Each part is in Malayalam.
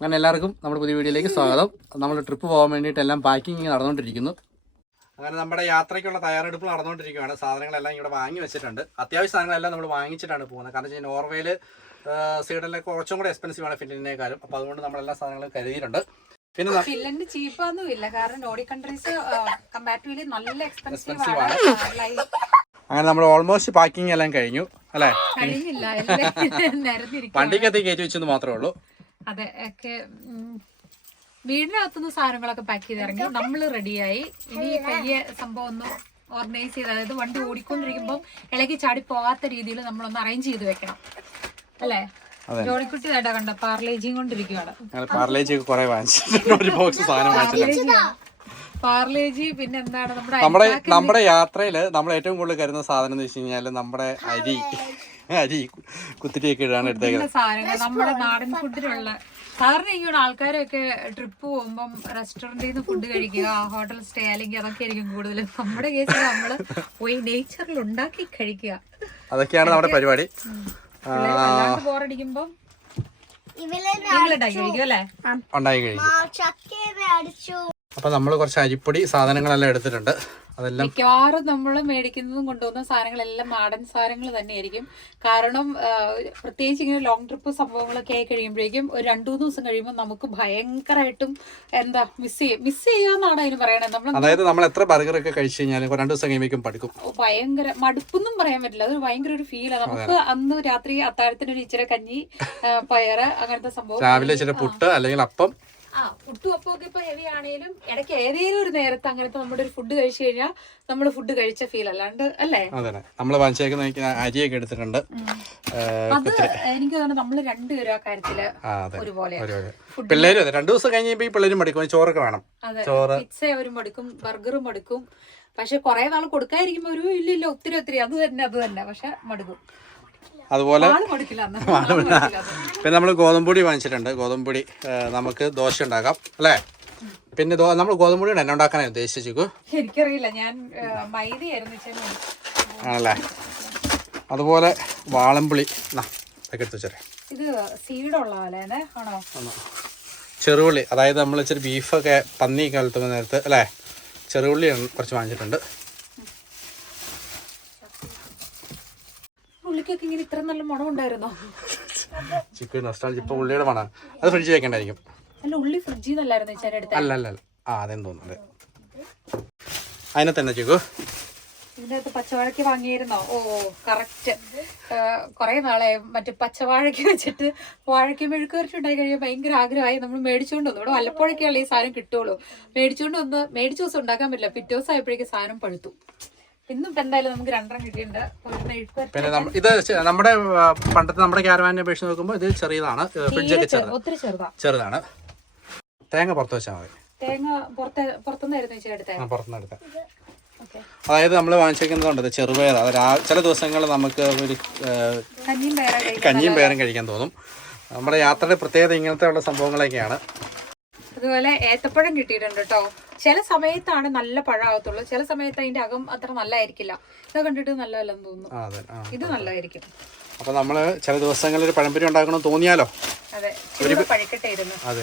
അങ്ങനെ എല്ലാവർക്കും നമ്മുടെ പുതിയ വീഡിയോയിലേക്ക് സ്വാഗതം. നമ്മൾ ട്രിപ്പ് പോകാൻ വേണ്ടിയിട്ട് എല്ലാം പാക്കിങ് നടന്നുകൊണ്ടിരിക്കുന്നു. അങ്ങനെ നമ്മുടെ യാത്രയ്ക്കുള്ള തയ്യാറെടുപ്പ് നടന്നുകൊണ്ടിരിക്കുകയാണ്. സാധനങ്ങളെല്ലാം ഇവിടെ വാങ്ങി വെച്ചിട്ടുണ്ട്. അത്യാവശ്യ സാധനങ്ങളെല്ലാം നമ്മൾ വാങ്ങിച്ചിട്ടാണ് പോകുന്നത്. കാരണം വെച്ചാൽ നോർവേയിൽ സ്വീഡനിലൊക്കെ കുറച്ചും കൂടെ എക്സ്പെൻസീവ് ആണ് ഫിൻലൻഡിനേക്കാളും. അപ്പോൾ അതുകൊണ്ട് നമ്മൾ എല്ലാ സാധനങ്ങളും കരുതിയിട്ടുണ്ട്. പിന്നെ ഫിൻലൻഡ് ചീപ്പൊന്നും ഇല്ല കാരണം നോർഡിക് കൺട്രീസ് കമ്പാരിറ്റീവ്ലി നല്ല എക്സ്പെൻസീവ് ആണ്. അങ്ങനെ നമ്മൾ ഓൾമോസ്റ്റ് പാക്കിംഗ് എല്ലാം കഴിഞ്ഞു അല്ലേ? വണ്ടിക്കകത്ത് കയറ്റി വെച്ചെന്ന് മാത്രമേ ഉള്ളൂ. അതെ ഒക്കെ വീടിനകത്തുനിന്ന് സാധനങ്ങളൊക്കെ പാക്ക് ചെയ്ത് ഇറങ്ങി നമ്മൾ റെഡിയായി ഇനി പയ്യെ സംഭവം ഒന്ന് ഓർഗനൈസ് ചെയ്ത് അതായത് വണ്ടി ഓടിക്കൊണ്ടിരിക്കുമ്പോൾ ഇളകി ചാടി പോകാത്ത രീതിയിൽ നമ്മളൊന്ന് അറേഞ്ച് ചെയ്ത് വെക്കണം. അല്ലേ. ജോളിക്കുട്ടി നേട്ടാ കണ്ട പാർലേജിയും കൊണ്ടിരിക്കുകയാണ് പാർലേജി കുറേ വാങ്ങിച്ചിട്ടുണ്ട്. ഒരു ബോക്സ് സാധനം വാങ്ങിച്ചിട്ടുണ്ട്. പാർലേജി പിന്നെ എന്താണ് നമ്മുടെ നമ്മുടെ യാത്രയിൽ നമ്മുടെ യാത്രയിൽ നമ്മൾ ഏറ്റവും കൂടുതൽ കരുതുന്ന സാധനം എന്ന് വെച്ച് കഴിഞ്ഞാൽ നമ്മുടെ അരി. അരി കുത്തിരിയൊക്കെ ഇടാണ് എടുത്തേക്കുന്നത് സാധനങ്ങൾ നമ്മുടെ നാടൻ ഫുഡിലുള്ള സാറിന് ഇങ്ങനെ ആൾക്കാരൊക്കെ ട്രിപ്പ് പോകുമ്പം റെസ്റ്റോറന്റിൽ നിന്ന് ഫുഡ് കഴിക്കുക ഹോട്ടൽ സ്റ്റേ അല്ലെങ്കിൽ അതൊക്കെ ആയിരിക്കും കൂടുതൽ നമ്മുടെ കേസിൽ നമ്മൾ പോയി നേച്ചറിൽ ഉണ്ടാക്കി കഴിക്കുക. അതൊക്കെയാണ് നമ്മുടെ പരിപാടി. ബോറടിക്കുമ്പം ഉണ്ടാക്കി കഴിക്കും അല്ലേ? ഉണ്ടായി കഴിക്കും. അപ്പൊ നമ്മൾ കുറച്ച് അരിപ്പൊടി സാധനങ്ങളെല്ലാം എടുത്തിട്ടുണ്ട്. അതെല്ലാം മിക്കവാറും നമ്മൾ മേടിക്കുന്നതും കൊണ്ടുപോകുന്ന സാധനങ്ങളെല്ലാം നാടൻ സാധനങ്ങൾ തന്നെയായിരിക്കും. കാരണം പ്രത്യേകിച്ച് ഇങ്ങനെ ലോങ് ട്രിപ്പ് സംഭവങ്ങളൊക്കെ ആയി കഴിയുമ്പോഴേക്കും ഒരു രണ്ടു മൂന്ന് ദിവസം കഴിയുമ്പോൾ നമുക്ക് ഭയങ്കരമായിട്ടും എന്താ മിസ് ചെയ്യും. മിസ് ചെയ്യുക എന്നാണ് അതിന് പറയണത്. നമ്മൾ അതായത് നമ്മൾ എത്ര ബർഗർ ഒക്കെ കഴിച്ചു കഴിഞ്ഞാൽ രണ്ടു ദിവസം കഴിയുമ്പോഴേക്കും പഠിക്കും ഭയങ്കര മടുപ്പൊന്നും പറയാൻ പറ്റില്ല. അത് ഭയങ്കര ഒരു ഫീലാണ് നമുക്ക് അന്ന് രാത്രി അത്താഴത്തിന് ഒരു ഇച്ചിരി കഞ്ഞി പയറ് അങ്ങനത്തെ സംഭവം രാവിലെ ചില പുട്ട് അല്ലെങ്കിൽ അപ്പം ആ പുട്ടും അപ്പമൊക്കെ ഇപ്പൊ ഹെവി ആണെങ്കിലും ഇടയ്ക്ക് ഏതെങ്കിലും ഒരു നേരത്തെ അങ്ങനത്തെ നമ്മുടെ ഒരു ഫുഡ് കഴിച്ചു കഴിഞ്ഞാൽ നമ്മൾ ഫുഡ് കഴിച്ച ഫീൽ അല്ലാണ്ട് അല്ലേ? അതെ നമ്മൾ വാങ്ങിച്ചേക്കുന്ന അരിയൊക്കെ എടുത്തിട്ടുണ്ട്. അത് എനിക്ക് തോന്നുന്നു നമ്മൾ രണ്ടുപേരും ആ കാര്യത്തിൽ ഒരുപോലെ ഒരു ഒരു. പിള്ളേരും അതെ. രണ്ടു ദിവസം കഴിഞ്ഞപ്പോ ഈ പിള്ളേരും പഠിക്കും. ചോറൊക്കെ വേണം. ചോറ്. പിസ്സ അവരും മടുക്കും ബർഗറും മടുക്കും പക്ഷെ കുറെ നാൾ കൊടുക്കാതിരിക്കുമ്പോ ഒരു ഇല്ല ഇല്ല ഒത്തിരി ഒത്തിരി. അത് തന്നെ അത് തന്നെ. പക്ഷെ മടുക്കും. അതുപോലെ. പിന്നെ നമ്മൾ ഗോതമ്പൊടി വാങ്ങിച്ചിട്ടുണ്ട്. ഗോതമ്പൊടി നമുക്ക് ദോശ ഉണ്ടാക്കാം അല്ലേ? പിന്നെ നമ്മൾ ഗോതമ്പൊടി എന്നെ ഉണ്ടാക്കാനാണ് ഉദ്ദേശിച്ചു എനിക്കറിയില്ല. ഞാൻ ആണല്ലേ? അതുപോലെ വാളംപുളി. ഇതൊക്കെ എടുത്ത് വെച്ചേ ഇത് സീഡുള്ള ആണോ? ചെറുപുള്ളി അതായത് നമ്മൾ ഇച്ചിരി ബീഫൊക്കെ പന്നി കലത്തുന്ന നേരത്ത് അല്ലേ? ചെറുപുള്ളി കുറച്ച് വാങ്ങിച്ചിട്ടുണ്ട്. ഉള്ളിക്കൊക്കെ ഇങ്ങനെ ഇത്ര നല്ല മണം ഉണ്ടായിരുന്നോ ചിക്കൻ നൊസ്റ്റാൾജി ഇപ്പോൾ ഉള്ളിയുടെ മണം അത് ഫ്രിഡ്ജ് വെക്കണ്ടായിരിക്കും. അല്ല ഉള്ളി ഫ്രിഡ്ജിൽ നിന്നല്ലായിരുന്നു ചേട്ടൻ എടുത്തത് അല്ല അല്ല ആ അതെന്ന് തോന്നുന്നു അതെ. അതിനെ തന്നെ ചിക്കു? ഇതിനകത്ത് പച്ചവാഴയ്ക്ക് വാങ്ങിയിരുന്നോ ഓ കറക്റ്റ് കുറെ നാളെ മറ്റേ പച്ചവാഴയ്ക്ക് വെച്ചിട്ട് വാഴയ്ക്ക് മെഴുക്കുവരട്ടി ഉണ്ടായി കഴിയാൻ ഭയങ്കര ആഗ്രഹമായി. നമ്മൾ മേടിച്ചുകൊണ്ട് വന്നു. ഇവിടെ വല്ലപ്പോഴൊക്കെയുള്ള ഈ സാധനം കിട്ടുള്ളൂ. മേടിച്ചുകൊണ്ട് വന്ന് മേടിച്ച ദിവസം ഉണ്ടാക്കാൻ പറ്റില്ല. പിറ്റേ ദിവസം ആയപ്പോഴേക്കും സാധനം പഴുത്തു. ഇന്നും എന്തായാലും നമുക്ക് രണ്ടെണ്ണം കിട്ടിയിട്ടുണ്ട്. പിന്നെ ഇത് നമ്മുടെ പണ്ടത്തെ നമ്മുടെ ക്യാരവാനെ അപേക്ഷിച്ച് നോക്കുമ്പോൾ ഇത് ചെറിയതാണ്. ഫ്രിഡ്ജൊക്കെ ഒത്തിരി ചെറുതാ. ചെറുതാണ്. തേങ്ങ പുറത്ത് വെച്ചാൽ മതി. തേങ്ങ പുറത്ത് പുറത്തുനിന്നായിരുന്നു എടുത്തേ? പുറത്തുനിന്ന് എടുത്താൽ ഓക്കെ. അതായത് നമ്മൾ വാങ്ങിച്ചേക്കുന്നതുണ്ട് ചെറുപയർ അത് ചില ദിവസങ്ങളിൽ നമുക്ക് ഒരു കഞ്ഞിയും പയറും കഴിക്കാൻ തോന്നും. നമ്മുടെ യാത്രയുടെ പ്രത്യേകത ഇങ്ങനത്തെ ഉള്ള സംഭവങ്ങളൊക്കെയാണ്. അതുപോലെ ഏത്തപ്പഴം കിട്ടിയിട്ടുണ്ട് കേട്ടോ. ചില സമയത്താണ് നല്ല പഴമാകത്തുള്ളൂ. ചില സമയത്ത് അതിന്റെ അകം അത്ര നല്ലതായിരിക്കില്ല ഇത് കണ്ടിട്ട് നല്ലതല്ലെന്ന് തോന്നുന്നു. ഇത് നല്ലതായിരിക്കും. അപ്പൊ നമ്മൾ ചില ദിവസങ്ങളിൽ ഒരു പഴംപൊരി ഉണ്ടാക്കണം തോന്നിയാലോ? അതെ. ചൂട് പഴിക്കട്ടെ ഇരുന്ന്. അത്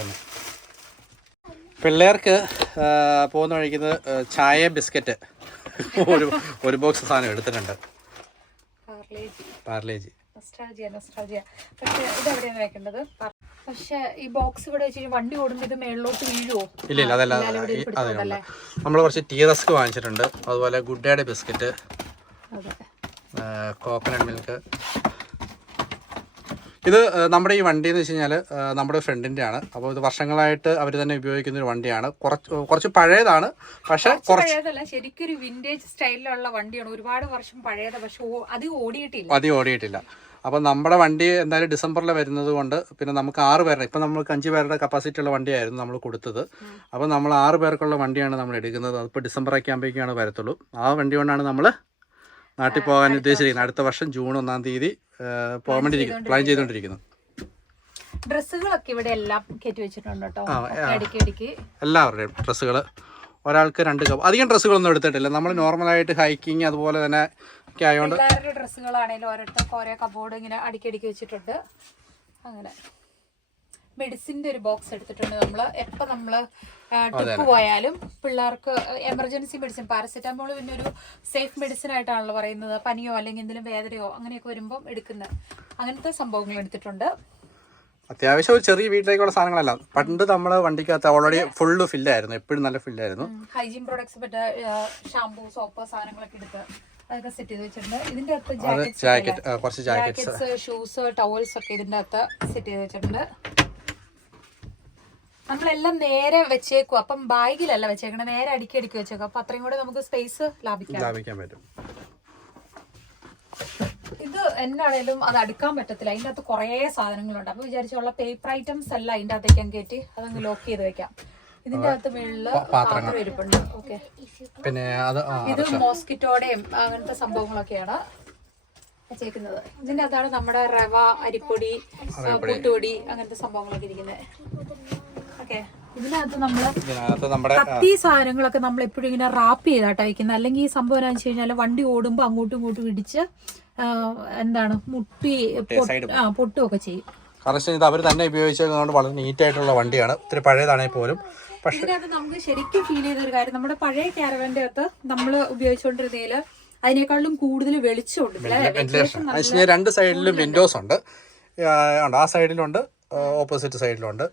പിള്ളേർക്ക് പോകുന്ന കഴിക്കുന്നത് ചായ ബിസ്ക്കറ്റ്. ഒരു ഒരു ബോക്സ് സാധനം എടുത്തിട്ടുണ്ട്. പാർലേജി. പാർലേജി നൊസ്റ്റാൾജിയ നൊസ്റ്റാൾജിയ പക്ഷെ ഇത് എവിടെയാണ് വെക്കേണ്ടത് പക്ഷെ ഈ ബോക്സ് ഇവിടെ വെച്ച് വണ്ടി ഓടുമ്പോൾ ഇത് മേളിലോട്ട് വീഴുമോ ഇല്ല ഇല്ല അതല്ല നമ്മൾ കുറച്ച് ടീ റസ്ക് വാങ്ങിച്ചിട്ടുണ്ട്. അതുപോലെ ഗുഡ് ഡേയുടെ ബിസ്ക്കറ്റ് കോക്കനട്ട് മിൽക്ക് ഇത് നമ്മുടെ ഈ വണ്ടി എന്ന് വെച്ച് കഴിഞ്ഞാൽ നമ്മുടെ ഫ്രണ്ടിന്റെ ആണ് അപ്പോൾ ഇത് വർഷങ്ങളായിട്ട് അവർ തന്നെ ഉപയോഗിക്കുന്ന ഒരു വണ്ടിയാണ്. കുറച്ച് കുറച്ച് പഴയതാണ്. പക്ഷേ കുറച്ച് ശരിക്കും ഒരു വിന്റേജ് സ്റ്റൈലിലുള്ള വണ്ടിയാണ്. ഒരുപാട് വർഷം പഴയത് പക്ഷേ അത് അധികം ഓടിയിട്ടില്ല. അധികം ഓടിയിട്ടില്ല. അപ്പോൾ നമ്മുടെ വണ്ടി എന്തായാലും ഡിസംബറിൽ വരുന്നത് കൊണ്ട് പിന്നെ നമുക്ക് ആറ് പേരുടെ ഇപ്പം നമ്മൾക്ക് അഞ്ച് പേരുടെ കപ്പാസിറ്റി ഉള്ള വണ്ടിയായിരുന്നു നമ്മൾ കൊടുത്തത്. അപ്പോൾ നമ്മൾ ആറ് പേർക്കുള്ള വണ്ടിയാണ് നമ്മൾ എടുക്കുന്നത്. അതിപ്പോൾ ഡിസംബറൊക്കെ ആകുമ്പോഴേക്കാണ് വരത്തുള്ളൂ. ആ വണ്ടി കൊണ്ടാണ് നമ്മൾ നാട്ടിൽ പോകാൻ ഉദ്ദേശിച്ചിരിക്കുന്നത്. അടുത്ത വർഷം ജൂൺ ഒന്നാം തീയതി പോകാൻ വേണ്ടിയിരിക്കുന്നു പ്ലാൻ ചെയ്തുകൊണ്ടിരിക്കുന്നു. ഡ്രസ്സുകളൊക്കെ ഇവിടെ എല്ലാം കയറ്റി വെച്ചിട്ടുണ്ട് കേട്ടോ. ഒക്കെ എല്ലാവരുടെയും ഡ്രസ്സുകൾ ഒരാൾക്ക് രണ്ട് കപ്പ് അധികം ഡ്രസ്സുകളൊന്നും എടുത്തിട്ടില്ല. നമ്മൾ നോർമലായിട്ട് ഹൈക്കിങ് അതുപോലെ തന്നെ ഒക്കെ ആയതുകൊണ്ട് എല്ലാവരുടെ ഡ്രസ്സുകളാണെങ്കിലും ഓരോരുത്തർക്ക് ഓരോ കബോർഡ് ഇങ്ങനെ അടുക്കി അടുക്കി വെച്ചിട്ടുണ്ട്. അങ്ങനെ. മെഡിസിന്റെ ഒരു ബോക്സ് എടുത്തിട്ടുണ്ട് നമ്മൾ എപ്പോൾ നമ്മൾ ട്രിപ്പ് പോയാലും പിള്ളേർക്ക് എമർജൻസി മെഡിസിൻ പാരസെറ്റാമോൾ പിന്നെ ഒരു സേഫ് മെഡിസിൻ ആയിട്ടാണല്ലോ പറയുന്നത്. പനിയോ അല്ലെങ്കിൽ എന്തെങ്കിലും വേദനയോ അങ്ങനെയൊക്കെ വരുമ്പം എടുക്കുന്ന അങ്ങനത്തെ സംഭവങ്ങൾ എടുത്തിട്ടുണ്ട്. അത്യാവശ്യം ഒരു ചെറിയ വീട്ടിലേക്കുള്ള സാധനങ്ങളല്ല. പണ്ട് നമ്മൾ വണ്ടിക്കകത്ത് ഓൾറെഡി ഫുള്ള് ഫില്ലായിരുന്നു എപ്പോഴും നല്ല ഫില്ലായിരുന്നു ഹൈജീൻ പ്രോഡക്ട്സ് പറ്റ ഷാമ്പൂ സോപ്പ് സാധനങ്ങളൊക്കെ എടുത്ത് അതൊക്കെ സെറ്റ് ചെയ്ത് വെച്ചിട്ടുണ്ട്. ഇതിന്റെ അകത്ത് ജാക്കറ്റ് ജാക്കറ്റ്സ് ഷൂസ് ടവൽസ് ഒക്കെ ഇതിന്റെ അകത്ത് സെറ്റ് ചെയ്ത് വെച്ചിട്ടുണ്ട്. നമ്മളെല്ലാം നേരെ വെച്ചേക്കും. അപ്പം ബാഗിലല്ല വെച്ചേക്കണേ. നേരെ അടുക്കി അടുക്കി വെച്ചേക്കും. അപ്പൊ അത്രയും കൂടെ നമുക്ക് സ്പേസ് ലാഭിക്കാം. ലാഭിക്കാൻ പറ്റും. ഇത് എന്നാണേലും അത് അടുക്കാൻ പറ്റത്തില്ല. അതിന്റെ അകത്ത് കുറേ സാധനങ്ങളുണ്ട്. അപ്പൊ വിചാരിച്ചുള്ള പേപ്പർ ഐറ്റംസ് എല്ലാം അതിന്റെ അകത്തേക്ക് അങ്ങ് കയറ്റി അതങ്ങ് ലോക്ക് ചെയ്ത് വെക്കാം. ഇതിന്റെ അകത്ത് മുകളിൽ പാത്രം ഇരിപ്പുണ്ട് ഓക്കെ. പിന്നെ അത് ഇത് മോസ്കിറ്റോടെയും അങ്ങനത്തെ സംഭവങ്ങളൊക്കെയാണ് ഇതിന്റെ അതാണ് നമ്മുടെ റവ അരിപ്പൊടി കൂട്ടുപൊടി അങ്ങനത്തെ സംഭവങ്ങളൊക്കെ ഇരിക്കുന്നത്. ഓക്കെ. ഇതിനകത്ത് നമ്മൾ കത്തി സാധനങ്ങളൊക്കെ നമ്മൾ എപ്പോഴും ഇങ്ങനെ റാപ്പ് ചെയ്താട്ടാ വയ്ക്കുന്നത് അല്ലെങ്കിൽ ഈ സംഭവം എന്താണെന്ന് വെച്ച് കഴിഞ്ഞാൽ വണ്ടി ഓടുമ്പോൾ അങ്ങോട്ടും ഇങ്ങോട്ടും ഇടിച്ച് എന്താണ് മുട്ടി പൊട്ട്- ആ പൊട്ടുമൊക്കെ ചെയ്യും. കറക്റ്റ് ഇത് അവർ തന്നെ ഉപയോഗിച്ചതുകൊണ്ട് വളരെ നീറ്റായിട്ടുള്ള വണ്ടിയാണ്. ഒത്തിരി പഴയതാണെങ്കിൽ പോലും. പക്ഷേ നമുക്ക് ശരിക്കും ഫീൽ ചെയ്ത ഒരു കാര്യം നമ്മുടെ പഴയ ക്യാരവന്റെ അകത്ത് നമ്മൾ ഉപയോഗിച്ചുകൊണ്ടിരുന്നതിൽ അതിനേക്കാളും കൂടുതൽ വെളിച്ചമുണ്ട്. രണ്ട് സൈഡിലും വിൻഡോസ് ഉണ്ട്. ആ സൈഡിലുണ്ട് ഓപ്പോസിറ്റ് സൈഡിലുണ്ട്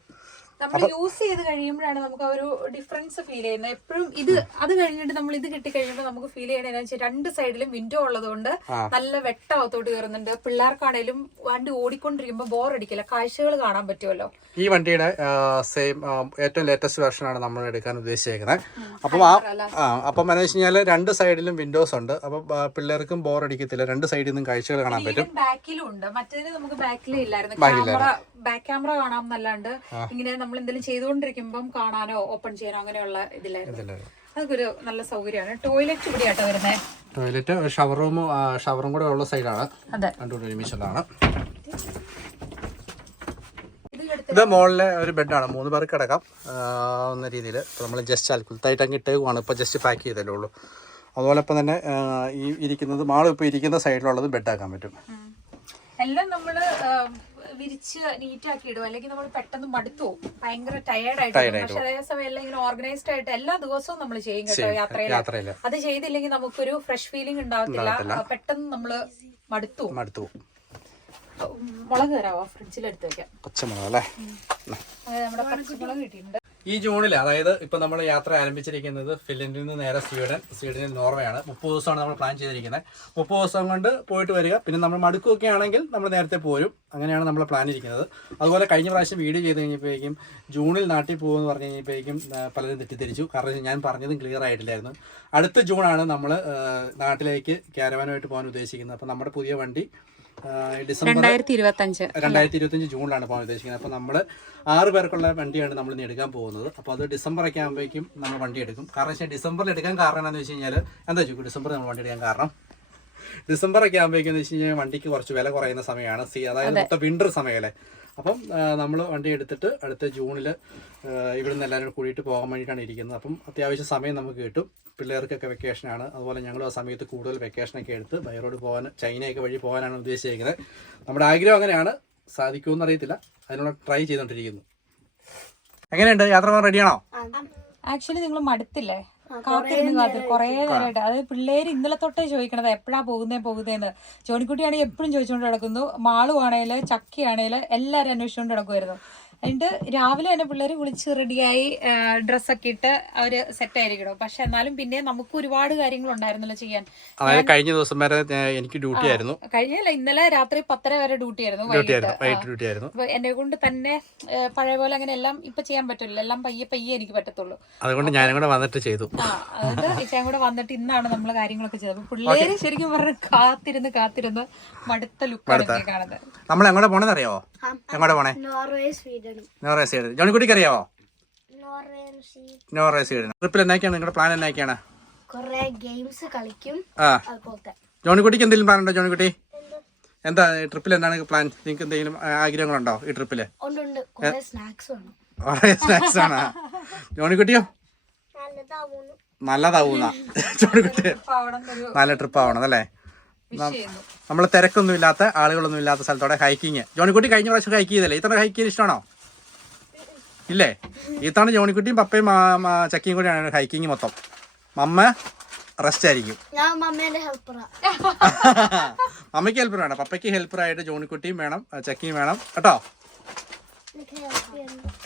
നമ്മൾ യൂസ് ചെയ്ത് കഴിയുമ്പോഴാണ് നമുക്ക് ആ ഒരു ഡിഫറൻസ് ഫീൽ ചെയ്യുന്നത്. എപ്പോഴും ഇത് അത് കഴിഞ്ഞിട്ട് നമ്മൾ ഇത് കിട്ടി കഴിയുമ്പോൾ നമുക്ക് ഫീൽ ചെയ്യണതെന്ന് വെച്ചാൽ രണ്ട് സൈഡിലും വിൻഡോ ഉള്ളതുകൊണ്ട് നല്ല വെട്ടകത്തോട്ട് കയറുന്നുണ്ട് പിള്ളേർക്കാണേലും വണ്ടി ഓടിക്കൊണ്ടിരിക്കുമ്പോൾ ബോർ അടിക്കില്ല. കാഴ്ചകൾ കാണാൻ പറ്റുമല്ലോ. ഈ വണ്ടിയുടെ സെയിം ഏറ്റവും ലേറ്റസ്റ്റ് വെർഷനാണ് നമ്മൾ എടുക്കാൻ ഉദ്ദേശിച്ചേക്കുന്നത്. അപ്പം ആ അപ്പം എന്ന് വെച്ച് കഴിഞ്ഞാൽ രണ്ട് സൈഡിലും വിൻഡോസ് ഉണ്ട്. അപ്പം പിള്ളേർക്കും ബോർ അടിക്കത്തില്ല. രണ്ട് സൈഡിൽ നിന്നും കാഴ്ചകൾ കാണാൻ പറ്റും. ബാക്കിലും ഉണ്ട്. മറ്റേതിന് നമുക്ക് ബാക്കിലേ ഇല്ലായിരുന്നു. ബാക്ക് ക്യാമറ കാണാം എന്നല്ലാണ്ട് ഇങ്ങനെ നമ്മൾ എന്തെങ്കിലും ചെയ്തുകൊണ്ടിരിക്കുമ്പം കാണാനോ ഓപ്പൺ ചെയ്യാനോ അങ്ങനെയുള്ള ഇതിലായിരുന്നു. അതൊക്കെ ഒരു നല്ല സൗകര്യമാണ്. ടോയ്ലറ്റ് ഇവിടെയാട്ടോ വരുന്നത് ടോയ്ലറ്റ് ഷവർ റൂം ഷവറും കൂടെ ഉള്ള സൈഡാണ് രണ്ടുകൂടി ഒരുമിച്ചുള്ളതാണ്. ഇത് മോളിലെ മുകളിലെ ഒരു ബെഡാണ് മൂന്ന് പേർക്ക് കിടക്കാം. എന്ന രീതിയിൽ ഇപ്പോൾ നമ്മൾ ജസ്റ്റ് അൽക്കുലത്തായിട്ട് അങ്ങ് ഇട്ടേക്കുവാണ്. ഇപ്പോൾ ജസ്റ്റ് പാക്ക് ചെയ്തല്ലേ ഉള്ളൂ. അതുപോലെ ഇപ്പം തന്നെ ഈ ഇരിക്കുന്നത് മാളിപ്പോൾ ഇരിക്കുന്ന സൈഡിലുള്ളത് ബെഡാക്കാൻ പറ്റും. എല്ലാം നമ്മൾ ആ, വിരിച്ച് നീറ്റ് ആക്കി ഇടും അല്ലെങ്കിൽ നമ്മൾ പെട്ടെന്ന് മടുത്തു ഭയങ്കര ടയേർഡ് ആയിട്ട് പോകും. പക്ഷെ അതേസമയം എല്ലാം ഇങ്ങനെ ഓർഗനൈസ്ഡ് ആയിട്ട് എല്ലാ ദിവസവും നമ്മൾ ചെയ്യും കേട്ടോ യാത്രയിൽ അത് ചെയ്തില്ലെങ്കിൽ നമുക്കൊരു ഫ്രഷ് ഫീലിംഗ് ഉണ്ടാവത്തില്ല. പെട്ടെന്ന് നമ്മൾ മടുത്തു. മടുത്തു മുളക് തരാവോ? ഫ്രിഡ്ജിൽ എടുത്ത് വെക്കാം. പച്ചമുളക് അല്ലേ? നമ്മുടെ പച്ചമുളക് കിട്ടിയിട്ടുണ്ട്. ഈ ജൂണിൽ അതായത് ഇപ്പം നമ്മൾ യാത്ര ആരംഭിച്ചിരിക്കുന്നത് ഫിൻലൻഡിൽ നിന്ന് നേരെ സ്വീഡൻ സ്വീഡനിൽ നോർവേയാണ്. മുപ്പത് ദിവസമാണ് നമ്മൾ പ്ലാൻ ചെയ്തിരിക്കുന്നത്. മുപ്പത് ദിവസം കൊണ്ട് പോയിട്ട് വരിക. പിന്നെ നമ്മൾ മടുക്കുകയൊക്കെ ആണെങ്കിൽ നമ്മൾ നേരത്തെ പോരും. അങ്ങനെയാണ് നമ്മൾ പ്ലാൻ ഇരിക്കുന്നത്. അതുപോലെ കഴിഞ്ഞ പ്രാവശ്യം വീഡിയോ ചെയ്ത് കഴിഞ്ഞപ്പോഴേക്കും ജൂണിൽ നാട്ടിൽ പോകുമെന്ന് പറഞ്ഞു കഴിഞ്ഞപ്പോഴേക്കും പലരും തെറ്റിദ്ധരിച്ചു. കാരണം ഞാൻ പറഞ്ഞതും ക്ലിയർ ആയിട്ടില്ലായിരുന്നു. അടുത്ത ജൂണാണ് നമ്മൾ നാട്ടിലേക്ക് ക്യാരവാനുമായിട്ട് പോകാൻ ഉദ്ദേശിക്കുന്നത്. അപ്പോൾ നമ്മുടെ പുതിയ വണ്ടി ഡിസംബർ രണ്ടായിരത്തി ഇരുപത്തഞ്ച് ജൂണിലാണ് പോകാൻ ഉദ്ദേശിക്കുന്നത്. അപ്പോൾ നമ്മൾ ആറ് പേർക്കുള്ള വണ്ടിയാണ് നമ്മൾ ഇനി എടുക്കാൻ പോകുന്നത്. അപ്പോൾ അത് ഡിസംബർ ഒക്കെ ആകുമ്പോഴേക്കും നമ്മൾ വണ്ടി എടുക്കും. കാരണം വെച്ചാൽ ഡിസംബറിൽ എടുക്കാൻ കാരണം എന്താണെന്ന് വെച്ച് കഴിഞ്ഞാൽ എന്താ ചോദിക്കും? ഡിസംബർ നമ്മൾ വണ്ടി എടുക്കാൻ കാരണം? ഡിസംബർ ഒക്കെ ആകുമ്പോഴേക്കും എന്ന് വെച്ച് കഴിഞ്ഞാൽ വണ്ടിക്ക് കുറച്ച് വില കുറയുന്ന സമയമാണ്. സി അതായത് മൊത്തം വിന്റർ സമയമല്ലേ? അപ്പം നമ്മൾ വണ്ടി എടുത്തിട്ട് അടുത്ത ജൂണിൽ ഇവിടുന്ന് എല്ലാവരും കൂടിയിട്ട് പോകാൻ വേണ്ടിയിട്ടാണ് ഇരിക്കുന്നത്. അപ്പം അത്യാവശ്യം സമയം നമുക്ക് കിട്ടും. പിള്ളേർക്കൊക്കെ വെക്കേഷനാണ് അതുപോലെ ഞങ്ങളും ആ സമയത്ത് കൂടുതൽ വെക്കേഷനൊക്കെ എടുത്ത് ബൈറോഡ് പോകാൻ ചൈനയൊക്കെ വഴി പോകാനാണ് ഉദ്ദേശിച്ചിരിക്കുന്നത്. നമ്മുടെ ആഗ്രഹം അങ്ങനെയാണ്. സാധിക്കുമെന്ന് അറിയത്തില്ല. അതിനുള്ള ട്രൈ ചെയ്തുകൊണ്ടിരിക്കുന്നു എങ്ങനെയുണ്ട്? യാത്ര പോകാൻ റെഡിയാണോ ആക്ച്വലി നിങ്ങൾ മടുത്തില്ലേ? കാത്തിരുന്ന് കാത്തിരി കുറേ നേരമായിട്ട് അത് പിള്ളേര് ഇന്നലെ തൊട്ടേ ചോദിക്കണത് എപ്പോഴാ പോകുന്നേ പോകുന്നേന്ന്. ജോണിക്കുട്ടിയാണെങ്കിൽ എപ്പോഴും ചോദിച്ചുകൊണ്ട് നടക്കുന്നു. മാളു ആണേൽ ചക്കി ആണേൽ എല്ലാരും അന്വേഷിച്ചുകൊണ്ട് നടക്കുമായിരുന്നു എന്നിട്ട് രാവിലെ തന്നെ പിള്ളേർ കുളിച്ച് റെഡിയായി ഡ്രസ്സൊക്കെ ഇട്ട് അവർ സെറ്റ് ആയിരിക്കണം. പക്ഷെ എന്നാലും പിന്നെ നമുക്ക് ഒരുപാട് കാര്യങ്ങൾ ഉണ്ടായിരുന്നല്ലോ ചെയ്യാൻ. അതായത് കഴിഞ്ഞ ദിവസം വരെ എനിക്ക് ഡ്യൂട്ടി ആയിരുന്നു. കഴിഞ്ഞല്ല ഇന്നലെ രാത്രി പത്തര വരെ ഡ്യൂട്ടി ആയിരുന്നു ഡ്യൂട്ടി ആയിരുന്നു ഡ്യൂട്ടി ആയിരുന്നു. അപ്പൊ എന്നെ കൊണ്ട് തന്നെ പഴയ പോലെ അങ്ങനെ എല്ലാം ഇപ്പൊ ചെയ്യാൻ പറ്റില്ല. എല്ലാം പയ്യെ പയ്യെ എനിക്ക് പറ്റത്തുള്ളൂ. അതുകൊണ്ട് ഞാനും കൂടെ വന്നിട്ട് ചെയ്തു. ആ അതുകൊണ്ട് കൂടെ വന്നിട്ട് ഇന്നാണ് നമ്മൾ കാര്യങ്ങളൊക്കെ ചെയ്തത്. പിള്ളേര് ശരിക്കും പറഞ്ഞ കാത്തിരുന്ന് കാത്തിരുന്ന് മടുത്ത ലുക്കാണ് കാണുന്നത്. നമ്മൾ എങ്ങോട്ട് പോണെന്നറിയോ എങ്ങോട്ട് പോണേ? നോർവേ സ്വീഡനും നോർവേ സൈഡ് ജോണിക്കുട്ടിക്ക് അറിയാവോ നോർവേ സൈഡ് ട്രിപ്പിൽ എന്നൊക്കെയാണ് നിങ്ങളുടെ പ്ലാൻ എന്നൊക്കെയാണ് കൊറേ ഗെയിംസ് കളിക്കും. ആ. ജോണിക്കുട്ടിക്ക് എന്തെങ്കിലും പ്ലാൻ ഉണ്ടോ ജോണിക്കുട്ടി? എന്താ? ട്രിപ്പിൽ എന്താണ് പ്ലാൻ നിങ്ങൾക്ക് എന്തെങ്കിലും ആഗ്രഹങ്ങളുണ്ടോ ഈ ട്രിപ്പിൽ ഉണ്ട് ഉണ്ട്. കൊറേ സ്നാക്സ് ആണ്? ജോണിക്കുട്ടിയോ? നല്ലതാവൂന്ന. ജോണിക്കുട്ടി. നല്ല ട്രിപ്പ് ആവണം അല്ലേ? നമ്മൾ തിരക്കൊന്നും ഇല്ലാത്ത ആളുകളൊന്നും ഇല്ലാത്ത സ്ഥലത്തോടെ ഹൈക്കിങ് ജോണിക്കുട്ടി കഴിഞ്ഞ പ്രാവശ്യം ഹൈക്ക് ചെയ്തല്ലേ? ഇത്ര ഹൈക്ക് ചെയ്യാൻ ഇഷ്ടമാണോ? ഇല്ലേ? ഈ തവണ ജോണിക്കുട്ടിയും പപ്പയും ചക്കിയും കൂടി ചക്കിയും കൂടിയാണ് ഹൈക്കിങ് മൊത്തം. മമ്മ റെസ്റ്റ് ആയിരിക്കും. അമ്മയ്ക്ക് ഹെൽപ്പർ വേണം പപ്പയ്ക്ക് ഹെൽപ്പർ ആയിട്ട് ജോണിക്കുട്ടിയും വേണം ചക്കിയും വേണം. കേട്ടോ?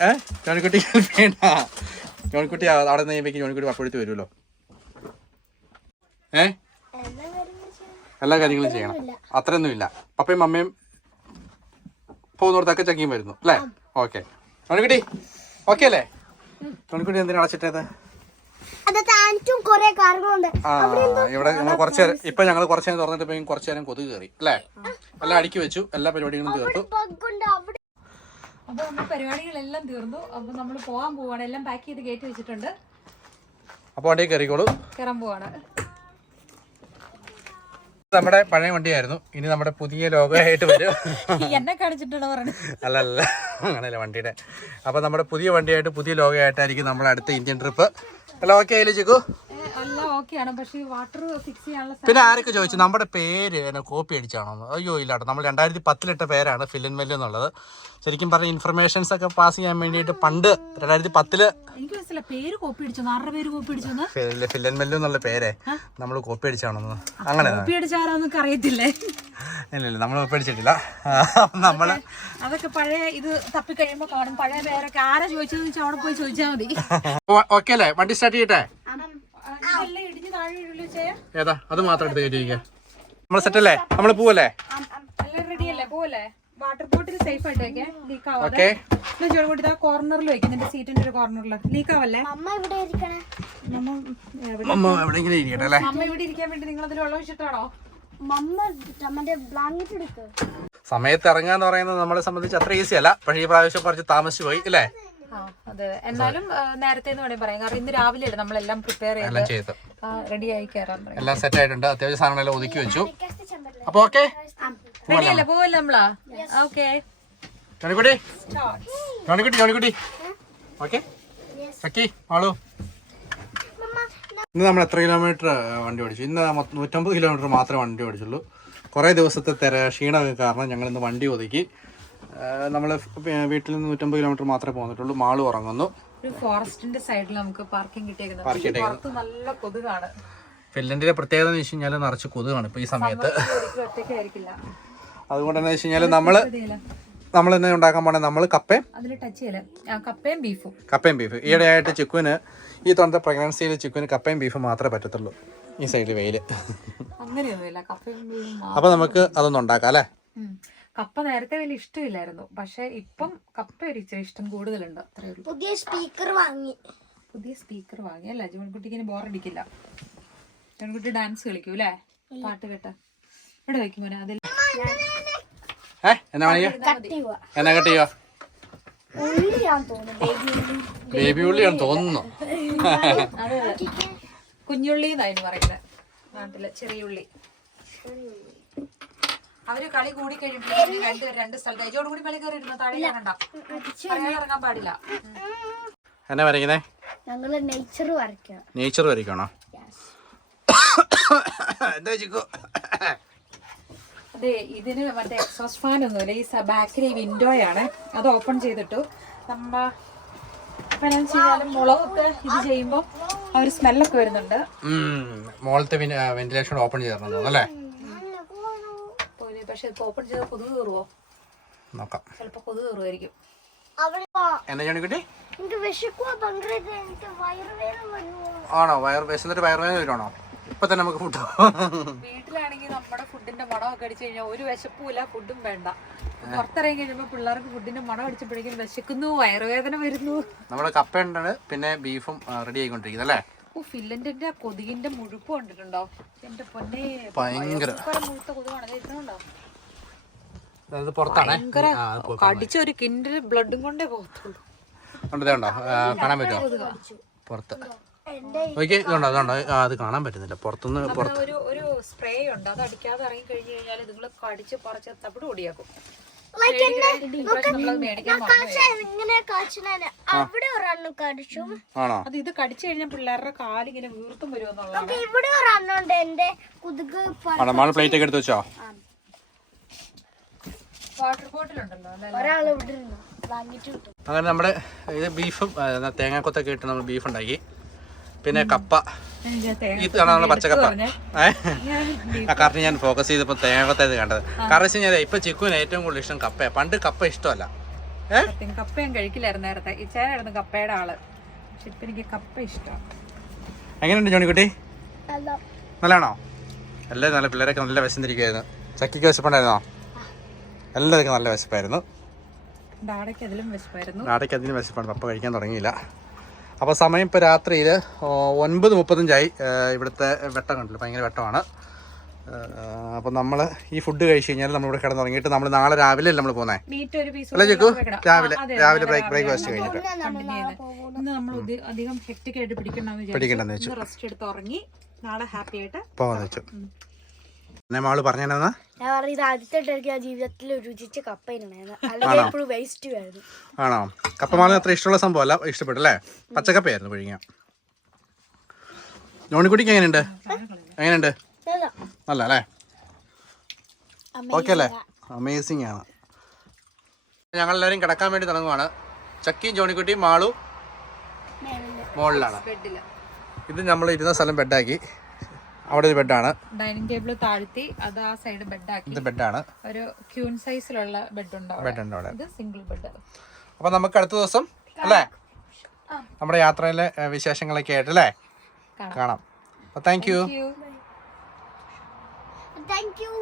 ഏ? ജോണിക്കുട്ടി ഹെൽപ്പ് ചെയ്യണ്ട. ജോണിക്കുട്ടി അവിടെ നിന്ന് കഴിയുമ്പോഴേക്കും ജോണിക്കുട്ടി പപ്പടുത്ത് വരുമല്ലോ. ഏ? എല്ലാ കാര്യങ്ങളും ചെയ്യണം. അത്രയൊന്നും ഇല്ല പപ്പയും മമ്മയും പോകുന്നിടത്തൊക്കെ ചക്കിയും വരുന്നു. അല്ലേ? ഓക്കെ. ജോണിക്കുട്ടി ഓക്കെ അല്ലേ? ടോണിക്കുട്ടി എന്തിനാ അടച്ചിട്ടത് ഇവിടെ ഞങ്ങൾ കുറച്ച് നേരം ഇപ്പൊ ഞങ്ങൾ കുറച്ച് നേരം തുറന്നിട്ട് കുറച്ച് നേരം കൊതുക് കയറി അല്ലേ? എല്ലാം അടുക്കി വെച്ചു എല്ലാ പരിപാടികളും തീർത്തു. അപ്പൊ നമ്മുടെ പരിപാടികളെല്ലാം തീർന്നു. അപ്പൊ നമ്മൾ പോകാൻ പോവാണ്. എല്ലാം പാക്ക് ചെയ്ത് കയറ്റി വെച്ചിട്ടുണ്ട്. അപ്പോൾ വണ്ടി കയറിക്കോളൂ. കയറാൻ പോവാണ്. നമ്മുടെ പഴയ വണ്ടിയായിരുന്നു. ഇനി നമ്മുടെ പുതിയ ലോകമായിട്ട് വരും. എന്നെ അല്ലല്ല അല്ല അങ്ങനെയല്ല വണ്ടിയുടെ. അപ്പൊ നമ്മുടെ പുതിയ വണ്ടിയായിട്ട് പുതിയ ലോകമായിട്ടായിരിക്കും നമ്മുടെ അടുത്ത ഇന്ത്യൻ ട്രിപ്പ് അല്ല ഓക്കെ ആയില്ലേ ചിക്കു എല്ലാം ഓക്കെയാണ് പക്ഷേ വാട്ടർ ഫിക്സ് ചെയ്യാനുള്ള പിന്നെ ആരൊക്കെ ചോദിച്ചു? നമ്മുടെ പേര് എന്നെ കോപ്പി അടിച്ചാണോ? അയ്യോ ഇല്ലാട്ടോ. നമ്മൾ രണ്ടായിരത്തി പത്തിലിട്ട പേരാണ് ഫിലിൻ വെല്ല് എന്നുള്ളത്. ശരിക്കും പറഞ്ഞ ഇൻഫർമേഷൻസ് ഒക്കെ പാസ് ചെയ്യാൻ വേണ്ടിയിട്ട് പണ്ട് രണ്ടായിരത്തി പത്തിൽ എനിക്ക് മനസ്സിലായി. പേര് കോപ്പി അടിച്ചു. ആരുടെ പേര് കോപ്പി അടിച്ചു ഫിൽ- ഫില്ലൻ മെല്ലു എന്നുള്ള പേരെ നമ്മൾ കോപ്പി അടിച്ചാണോ അങ്ങനെ. കോപ്പി അടിച്ചാരാന്നൊക്കെ അറിയത്തില്ലേ? ഇല്ല ഇല്ല നമ്മൾ കോപ്പി അടിച്ചിട്ടില്ല. നമ്മൾ അതൊക്കെ പഴയ ഇത് തപ്പി കഴിയുമ്പോ കാണും. പഴയ പേരൊക്കെ ആരാ ചോദിച്ചതെന്ന് വെച്ചാൽ അവിടെ പോയി ചോദിച്ചാൽ മതി. ഓക്കെ അല്ലേ? വണ്ടി സ്റ്റാർട്ട് ചെയ്യട്ടെ ഇതെല്ലാം ഇടിഞ്ഞ് താഴെ വീഴുള്ളൂ ചെയ്യാ ഏതാ? അത് മാത്രം എടുത്ത് കയറ്റിയിരിക്കുക നമ്മൾ സെറ്റ് അല്ലേ? നമ്മൾ പോവല്ലേ? വാട്ടർ ബോട്ടിൽ സേഫ് ആയിട്ട് വെക്കേ. ലീക്ക് ആവാതെ. കൂടി കോർണറിൽ വെക്കും. നിന്റെ സീറ്റിന്റെ ഒരു കോർണറിൽ ലീക്ക് ആവല്ലേ? അമ്മ ഇവിടെ ഇരിക്കണേ? നമ്മ അമ്മ എവിടെയെങ്കിലും ഇരിക്കട്ടെ അല്ലേ? അമ്മ ഇവിടെ ഇരിക്കാൻ വേണ്ടി നിങ്ങൾ അതിൽ വെള്ളം മമ്മ എടുക്ക്. സമയത്ത് ഇറങ്ങാന്ന് പറയുന്നത് നമ്മളെ സംബന്ധിച്ച് അത്ര ഈസി അല്ല. പക്ഷേ ഈ പ്രാവശ്യം കുറച്ച് താമസിച്ചു പോയി അല്ലേ? അതെ. എന്നാലും നേരത്തെ എന്ന് വേണമെങ്കിൽ പറയാം. കാരണം ഇന്ന് രാവിലെ അല്ലേ നമ്മളെല്ലാം പ്രിപ്പയർ എല്ലാം ചെയ്ത്. റെഡി ആയി കയറാൻ എല്ലാം സെറ്റ് ആയിട്ടുണ്ട്. അത്യാവശ്യം സാധനങ്ങളെല്ലാം ഒതുക്കി വെച്ചു. അപ്പോൾ ഓക്കെ റെഡി അല്ലേ? പോവല്ലേ നമ്മളാ? ഓക്കെ കണിക്കുട്ടി കണിക്കുട്ടി കണിക്കുട്ടി ഓക്കെ സക്കി ആളോ ഇന്ന് നമ്മൾ എത്ര കിലോമീറ്റർ വണ്ടി ഓടിച്ചു? ഇന്ന് നൂറ്റമ്പത് കിലോമീറ്റർ മാത്രമേ വണ്ടി ഓടിച്ചുള്ളൂ. കുറേ ദിവസത്തെ തിര ക്ഷീണമൊക്കെ കാരണം ഞങ്ങൾ ഇന്ന് വണ്ടി ഒതുക്കി. നമ്മൾ വീട്ടിൽ നിന്ന് നൂറ്റമ്പത് കിലോമീറ്റർ മാത്രമേ പോന്നിട്ടുള്ളൂ. മാൾ ഉറങ്ങുന്നു. ഒരു ഫോറസ്റ്റിന്റെ സൈഡിൽ നമുക്ക് പാർക്കിംഗ് കിട്ടിയേക്കുന്നത്. നല്ല കൊതുകാണ്. ഫിൻലൻഡിലെ പ്രത്യേകത എന്ന് വെച്ച് കഴിഞ്ഞാൽ നിറച്ച് കൊതുകാണ് ഇപ്പൊ ഈ സമയത്ത്. അതുകൊണ്ട് തന്നെ വെച്ച് കഴിഞ്ഞാൽ നമ്മൾ. നമ്മൾ ഇന്ന് ഉണ്ടാക്കാൻ പോണേ നമ്മൾ കപ്പയും അതിൽ ടച്ച് ചെയ്യല. കപ്പയും ബീഫും. കപ്പയും ബീഫ്. ഈയിടെയായിട്ട് ചിക്കുവിന് ഈ തൊണ്ട പ്രഗ്നൻസിയിൽ ചിക്കുവിന് കപ്പയും ബീഫും മാത്രമേ പറ്റത്തുള്ളൂ. ഈ സൈഡിൽ വെയിൽ. അപ്പൊ കപ്പയും ബീഫും അപ്പോൾ നമുക്ക് അതൊന്നും ഉണ്ടാക്കാം അല്ലേ. കപ്പ നേരത്തെ വലിയ ഇഷ്ടമില്ലായിരുന്നു. പക്ഷെ ഇപ്പം കപ്പ ഒരു ഇച്ചിരി ഇഷ്ടം കൂടുതലുണ്ട്. അത്രേ ഉള്ളൂ. പുതിയ സ്പീക്കർ വാങ്ങി. പുതിയ സ്പീക്കർ വാങ്ങി. അല്ല ജോൺകുട്ടിക്ക് ഇനി ബോറടിക്കില്ല. ജോൺകുട്ടി ഡാൻസ് കളിക്കൂ അല്ലേ? പാട്ട് കേട്ട. ഇവിടെ വെക്കും മോനെ? അതിൽ. എന്നാ കട്ട് ചെയ്യുക ബേബി ഉള്ളിയാണ് തോന്നുന്നു. കുഞ്ഞുള്ളി എന്നായിരുന്നു പറയുന്നത് നാട്ടിൽ ചെറിയ ഉള്ളി അവർ കളി കൂടി കഴിയുമ്പോൾ രണ്ട് രണ്ട് സ്ഥലത്ത് അജോട് കൂടി കളി കയറിയിരുന്നു താഴെ ഇറങ്ങണ്ട. പറയാതെ ഇറങ്ങാൻ പാടില്ല. എന്നാ വരയ്ക്കുന്നേ? ഞങ്ങൾ നേച്ചർ വരയ്ക്കണം. നേച്ചർ വരയ്ക്കണോ? എന്താ ചിക്കു? അതെ ഇതിന് മറ്റേ എക്സോസ് ഫാൻ ഒന്നുമില്ല. ഈ ബാക്കിലെ ഈ വിൻഡോയാണ്. അത് ഓപ്പൺ ചെയ്തിട്ടു. നമ്മ ഇപ്പൊ എന്നാ മുളകൊക്കെ ഇത് ചെയ്യുമ്പോൾ ആ ഒരു സ്മെല്ലൊക്കെ വരുന്നുണ്ട്. മോളത്തെ വെന്റിലേഷൻ ഓപ്പൺ ചെയ്തിരുന്നു അല്ലേ? പക്ഷെ ഇപ്പൊ ഓപ്പൺ ചെയ്ത് കൊതുക് കയറുമോ നോക്കാം. ചിലപ്പോൾ കൊതുക് കയറുമായിരിക്കും ആണോ? വയർ വിശന്നിട്ട് വയറുവേദന വരുവാണോ? ഇപ്പൊ തന്നെ നമുക്ക് ഫുഡ് വീട്ടിലാണെങ്കിൽ നമ്മുടെ ഫുഡിന്റെ മണമൊക്കെ അടിച്ചു കഴിഞ്ഞാൽ ഒരു വിശപ്പുമില്ല ഫുഡും വേണ്ട. പുറത്തിറങ്ങി കഴിയുമ്പോൾ പിള്ളേർക്ക് ഫുഡിന്റെ മണം അടിച്ചപ്പോഴേക്കും വിശക്കുന്നു വയറുവേദന വരുന്നു. നമ്മുടെ കപ്പയുണ്ട് പിന്നെ ബീഫും റെഡി ആയിക്കൊണ്ടിരിക്കുന്നത് അല്ലേ? ഓ ഫില്ലന്റെ ആ കൊതുകിന്റെ മുഴുപ്പ് കണ്ടിട്ടുണ്ടോ? എന്റെ പൊന്നെ ഭയങ്കര. ഭയങ്കര മുഴുത്ത കൊതുകാണ്. പുറത്താണേ. ഭയങ്കര കടിച്ച ഒരു കിൻഡിൽ ബ്ലഡും കൊണ്ടേ പോകത്തുള്ളൂ. കാണാൻ പറ്റുമോ? പുറത്ത്. ഓക്കെ ഇതുണ്ടോ അതുണ്ടോ അത് കാണാൻ പറ്റുന്നില്ല. പുറത്തുനിന്ന് പുറത്ത്. ഒരു ഒരു സ്പ്രേ ഉണ്ട്. അത് അടിക്കാതെ ഇറങ്ങി കഴിഞ്ഞു കഴിഞ്ഞാൽ നിങ്ങൾ കടിച്ച് പറിച്ച് തവിട് പൊടിയാക്കും. അവിടെ ഒരെണ്ണം കടിച്ചു ആണോ? അത് ഇത് കടിച്ചു പിള്ളേരുടെ കാലിങ്ങനെ വീർത്തും ഇവിടെ എന്റെ കുതുക് പ്ലേറ്റ് ഒക്കെ എടുത്ത് വെച്ചോ. അങ്ങനെ നമ്മുടെ ഇത് ബീഫും തേങ്ങാക്കൊത്തൊക്കെ ഇട്ട് നമ്മൾ ബീഫ് ഉണ്ടാക്കി. പിന്നെ കപ്പ. ഇതാണ് കാണാനുള്ള പച്ചക്കപ്പ. ഏഹ്? ആ കാരണം ഞാൻ ഫോക്കസ് ചെയ്തപ്പോൾ തേങ്ങാക്കൊത്തായത് കണ്ടത്. കാരണം വെച്ച് കഴിഞ്ഞാൽ ഇപ്പൊ ചിക്കുവിന് ഏറ്റവും കൂടുതൽ ഇഷ്ടം കപ്പ പണ്ട് കപ്പ ഇഷ്ടമല്ല. കപ്പ ഞാൻ കഴിക്കില്ലായിരുന്നു നേരത്തെ. ഇച്ചാനായിരുന്നു കപ്പയുടെ ആൾ. പക്ഷെ ഇപ്പൊ എനിക്ക് കപ്പ ഇഷ്ടമാണ് എങ്ങനെയുണ്ട് ജോണിക്കുട്ടി നല്ലതാണോ എല്ലാവരും നല്ല പിള്ളേരൊക്കെ നല്ല വിശന്നിരിക്കുമായിരുന്നു ചക്കിക്ക് വിശപ്പുണ്ടായിരുന്നോ? എല്ലാവർക്കും നല്ല വിശപ്പായിരുന്നു. ഡാടയ്ക്ക് അതിലും വിശപ്പായിരുന്നു. നാടേക്ക് അതിലും വിശപ്പാണ്. പപ്പ കഴിക്കാൻ തുടങ്ങിയില്ല. അപ്പോൾ സമയം ഇപ്പോൾ രാത്രിയിൽ ഒൻപത് മുപ്പത്തഞ്ചായി. ഇവിടുത്തെ വെട്ടം കണ്ടില്ല? ഭയങ്കര വെട്ടമാണ്. അപ്പം നമ്മൾ ഈ ഫുഡ് കഴിച്ച് കഴിഞ്ഞാൽ നമ്മളിവിടെ കിടന്ന് തുടങ്ങിയിട്ട് നമ്മൾ നാളെ രാവിലെ നമ്മൾ പോകുന്നത് മീറ്റ് ഒരു പീസ് അല്ലേ ചെക്കു? രാവിലെ രാവിലെ ബ്രേക്ക് ബ്രേക്ക്ഫാസ്റ്റ് കഴിഞ്ഞിട്ട്. നമ്മൾ പിടിക്കണ്ടെന്ന് വെച്ചു. റെസ്റ്റ് എടുത്ത് ഉറങ്ങി നാളെ ഹാപ്പി ആയിട്ട് പോകാന്ന് വെച്ചു. എന്നെ മാൾ പറഞ്ഞാ ഞാൻ പറഞ്ഞ ഇത് ആദ്യത്തെ ജീവിതത്തിൽ രുചിച്ച അല്ലെങ്കിൽ എപ്പോഴും വേസ്റ്റ് ആയിരുന്നു ആണോ? കപ്പമാൾ അത്ര ഇഷ്ടമുള്ള സംഭവമല്ല ഇഷ്ടപ്പെട്ടു അല്ലേ? പച്ചക്കപ്പയായിരുന്നു പിഴിഞ്ഞ ജോണിക്കുട്ടിക്ക് എങ്ങനെയുണ്ട്? എങ്ങനെയുണ്ട്? നല്ല. അല്ലേ ഓക്കെ അല്ലേ അമേസിങ് ആണ്. ഞങ്ങളെല്ലാവരും കിടക്കാൻ വേണ്ടി തുടങ്ങുവാണ്. ചക്കിയും ജോണിക്കുട്ടിയും മാളു മുകളിലാണ് ബെഡിൽ ഇത് നമ്മൾ ഇരുന്ന സ്ഥലം ബെഡാക്കി അവിടെ ഒരു ബെഡാണ് ഡൈനിങ് ടേബിൾ താഴ്ത്തി അത് ആ സൈഡ് ബെഡാക്കി ഇത് ബെഡാണ് ഒരു ക്യൂൺ സൈസിലുള്ള ബെഡ് ഉണ്ടാവും ബെഡുണ്ട് അവിടെ. ഇത് സിംഗിൾ ബെഡ് അപ്പോൾ നമുക്ക് അടുത്ത ദിവസം അല്ലേ? നമ്മുടെ യാത്രയിലെ വിശേഷങ്ങളൊക്കെ ആയിട്ട് അല്ലേ? കാണാം. അപ്പോൾ താങ്ക് യു താങ്ക് യു